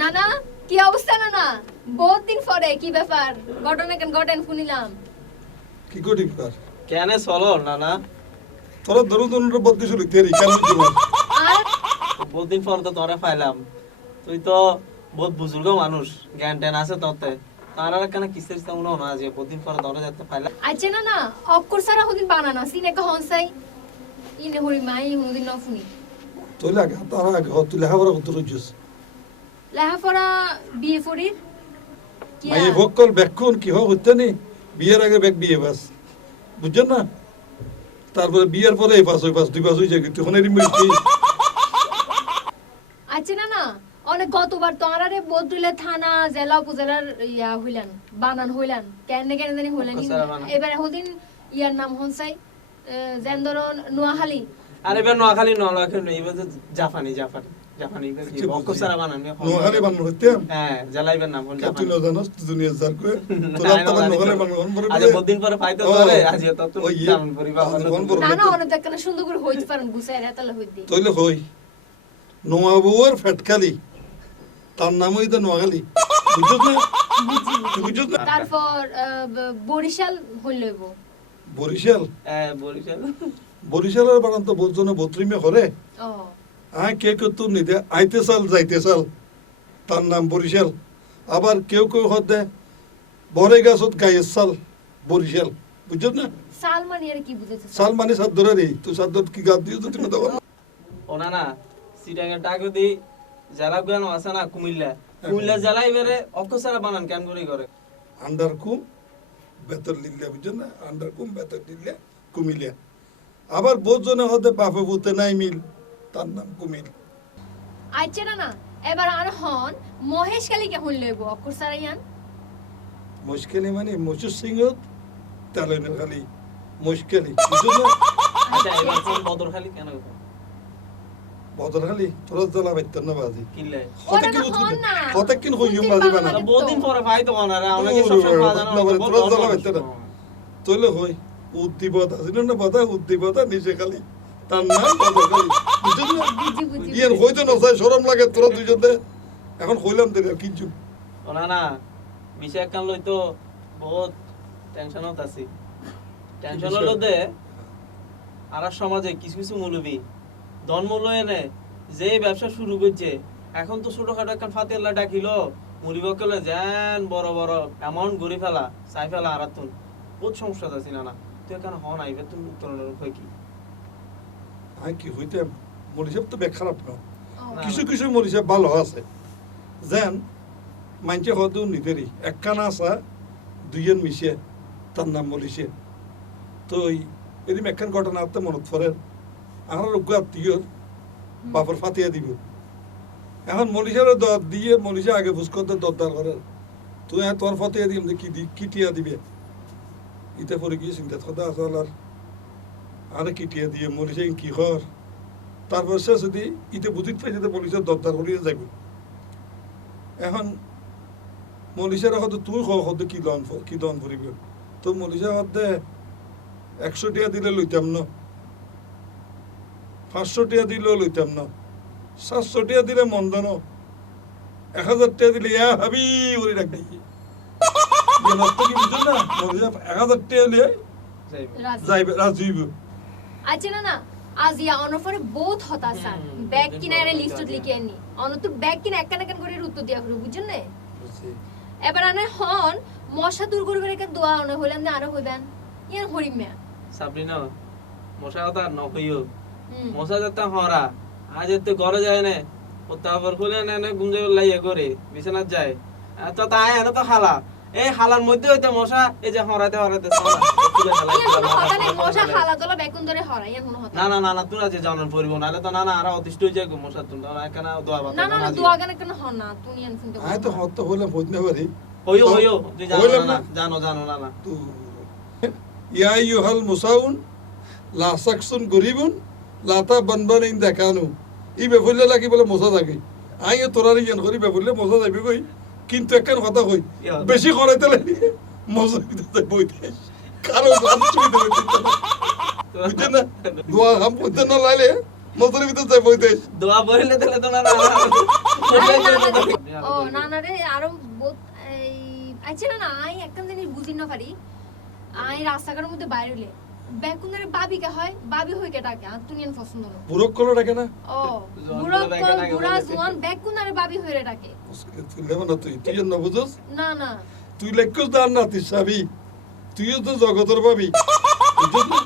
না না, কি অবস্থা না না? বহুত দিন পরে কি ব্যাপার? ঘটনা কেন ঘটেন শুনিলাম। কি করি ব্যাপার? কেন চলো না না? তোরা ধরুন বদ্দি শুরু তেরি কেন জীবন? আর বহুত দিন পর তো তোরে পাইলাম। তুই তো বহুত বুজুর্গ মানুষ, জ্ঞান ট্যান আছে তোতে। তার আর কেন কিসের তেমন না যে বহুত দিন পর তোরে যেতে পাইলাম। আচ্ছা না না, অক্কর সারা হদিন বানানা সিনে কা হনসাই। ইনে হরি মাই হদিন না শুনি। তুই লাগে তারা আগে তুই লেখাপড়া করতে রুজুস। লেহাফড়া বিয়ে ফরির কি মাই ভক্কল ব্যাকুন কি হতে নি বিয়ের আগে ব্যাক বিয়ে বাস বুঝছেন না? তারপরে বিয়ের পরে এই পাস ওই পাস দুই পাস হয়ে যায় তুই হনের মিষ্টি। আচ্ছা না না, অনেক গতবার তো আরারে বদরুলে থানা জেলা উপজেলার ইয়া হইলেন বানান হইলেন কেন কেন জানি হইলেন অক্কর বানান। এবারে হদিন ইয়ার নাম হনসাই জেন্দরন নোয়াখালী। আরে বে নোয়াখালী নোয়াখালী নই, এবার তো জাপানি জাপানি জাপানি কি অক্কর সারা বানান নোয়াখালী বানানো হতে হ্যাঁ জেলাইবের নাম হল তুই জাপানি। না জানাস তুই দুনিয়া জার কই তোরা তো নোয়াখালী বানানো মরে আজ বহুত দিন পরে পাইতো তোরে আজ তো তুই জান পরিবার না না অনেক দেখনা সুন্দর করে হইতে পারেন গুছাই রাতালে হইতে তইলে হই নোয়াবুয়ার ফেটকালি তার নাম হইতো নোয়াখালী বুঝছস না? তুই বুঝছস না? তারপর বরিশাল হইলইব। বরিশাল হ্যাঁ বরিশাল। বরিশালের বানান তো বোঝনে বত্রিমে করে ও কে কেউ তো নিতে আইতে চাল যাইতে চাল তার নাম বরিশাল। আবার কেউ কেউ হতে বরে গাছত গায়ের চাল বরিশাল বুঝছস না? সালমান এর কি বুঝেছে? চাল মানে সাত ধরে রে তুই সাত ধর কি গাছ দিও তো তুমি দেবো ও না না সিটাঙ্গের টাকা দি জেলা গুয়ানো আছে না কুমিল্লা কুমিল্লা জেলা এবারে অক্ষসারা বানান কেন করে আন্ডার কুম বেতর লিল্লা বুঝছেন না? আন্ডার কুম বেতর লিল্লা কুমিল্লা। আবার বোঝনে হতে বাপে বুতে নাই মিল তার নাম কুমিল। আচ্ছা না না, এবার আর হন মহেশ কালী কে হইলইব অক্কর সারাইয়ান। মুশকিলি মানে মুশুর সিংহ তেলেনের খালি মুশকিলি বুঝছস না? আচ্ছা এবার কোন বদরখালি কেন বদর খালি তোরা জ্বালা বাইতেন না বাজি কিনলে হতে কি বুঝছিস হতে কি হইম বাজি বানা বহুত দিন পরে পাই তো না অনেকে সব সব বাজানো তোরা জ্বালা বাইতেন না তইলে হই উদ্দীপতা ছিল না বাদা উদ্দীপতা নিচে খালি তার নাম বদর খালি বুঝছস না? বুঝি বুঝি ইয়ার হইতো না চাই শরম লাগে তোরা দুইজনে এখন কইলাম দেখ আর কিছু ও না না বিষয় কান লই তো বহুত টেনশন হতাছি টেনশন হলো দে আর সমাজে কিছু কিছু মৌলবী ধর্মূল্য এনে যে ব্যবসা শুরু করছে এখন তো ছোটখাটো একটা ফাতেল্লা ডাকিল মুড়িবকলে যেন বড় বড় অ্যামাউন্ট গড়ি ফেলা চাই ফেলা আর তুন বহুত সমস্যা আছে না না তুই কেন হন আইবে তুমি উত্তরণের উপায় কি আই কি হইতে মরিসাব তো বেশ খারাপ না ও, কিছু কিছু মরিসাব ভালো আছে যেন মানছে হয়তো নিতেরি একখানা আসা দুইজন মিশে তার নাম মরিসে তো এরকম একখান ঘটনা আত্মা মনত পড়ে আমার রোগ্য আত্মীয় বাপর ফাতিয়া দিব এখন মরিষারে দর দিয়ে মরিষা আগে ফুস করতে দরদার করে তুই তোর ফাতিয়া দিম কি কি টিয়া দিবে ইতে পরে গিয়ে চিন্তা কথা আসল আর আরে কি টিয়া দিয়ে মরিষা কি কর তারপর সে যদি ইতে বুঝিত পাই যেতে মরিষা দরদার করিয়ে যাইব এখন মরিষার হয়তো তুই হয়তো কি দন করিব তো মরিষা হতে 100 টিয়া দিলে লইতাম না 500 টিয়া দিলেও লইতাম না 700 টিয়া দিলে মন্দ না 1000 টিয়া দিলে হাবি ওরে রাখ দেখি কি বুঝুন না 1000 টিয়া লিয়ে রাজি। যাইবে রাজীব আচ্ছা না না, আজ ইয়া অনফরে বহুত হতাশা ব্যাগ কিনারে লিস্ট লিখে আনি অনতু ব্যাগ কিনা একখান একখান করে উত্তর দিয়া হলো বুঝছেন না? এবার আনে হন মশা দূর করে করে দোয়া অনে হইলাম না আরো হইবেন ইয়ার হরিম মিয়া। সাবরিনা মশা কথা ন কইও হুম। মশা যেতে হরা আজ এতে ঘরে যায় না ও তারপর খুলে না গুমজে লাইয়া করে বিছানাত যায় তো তাই এনে তো খালা এই হালার মধ্যে হইতে মশা এই যে হরাতে হরাতে ইয়ার কোনো হতা নেই, মশা হালা তোলা বেকুন ধরে হরা ইয়ার কোনো হতা না না না না তুই আছে জানার পরিব নালে তো না না আর অতিষ্ঠ হয়ে যায় গো মশা তুই এখানে দোয়া বাতা না না না দোয়া গানে কেন হন না তুমি ইয়ান শুনতে আয় তো হত হলে বুঝতে পারি হইও হইও তুই হইলাম জানো না। না জানো জানো না না তো ইয়া আইয়ুহাল মুসাউন লা সাকসুন গরিবুন লাতা বানবান ইন দেখানু ই বেফুল্লে লাগি বলে মজা থাকে আইও তোরার ইয়ান করি বেফুল্লে মজা যাবে কই কিন্তু একখান কথা কই বেশি করাইতে লাগি মজা দিতে বইতে কারো জানি চুইতে বুঝছেন না দোয়া হাম পড়তে না লাইলে মজুরি ভিতর যাই বইতে দোয়া পড়লে দিলে তো না না ও আনারে আরো এই আচ্ছা না আই একখান জিনিস বুঝি না পারি আই রাস্তাঘাটের মধ্যে বাইরে হইলে বেকুনারে বাবিকে হয় বাবি হইকে ডাকে আর তুমি পছন্দ না বুড়ক করে ডাকে না ও বুড়া বুড়া জোয়ান বেকুনারে বাবি হইরে ডাকে তুই লেবো না তুই না বুঝোস না না তুই লেখস দার না তুই সাবি তুইও তো জগতের ভাবি বুঝছ না?